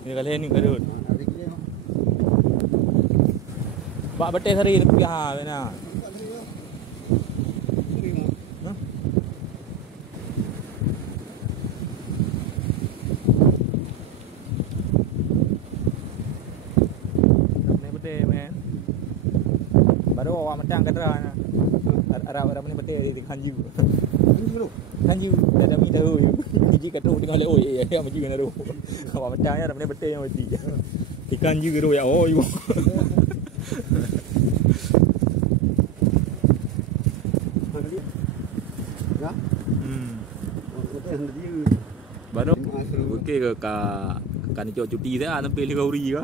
Ni kalian ni kadut. Bak betul hari pergi ha mana. Ni betul man. Baru awak matang kata arah ni betul di Kanju. Kanju dah mi tahu. Biji kata tengah le oi ya biji kena ro. Awak matangnya dah betul yang mesti. Di Kanju ke ro ya oi. Ya? Betul dia. Baru okey ke ka ni cuti dah sampai 3 hari ke.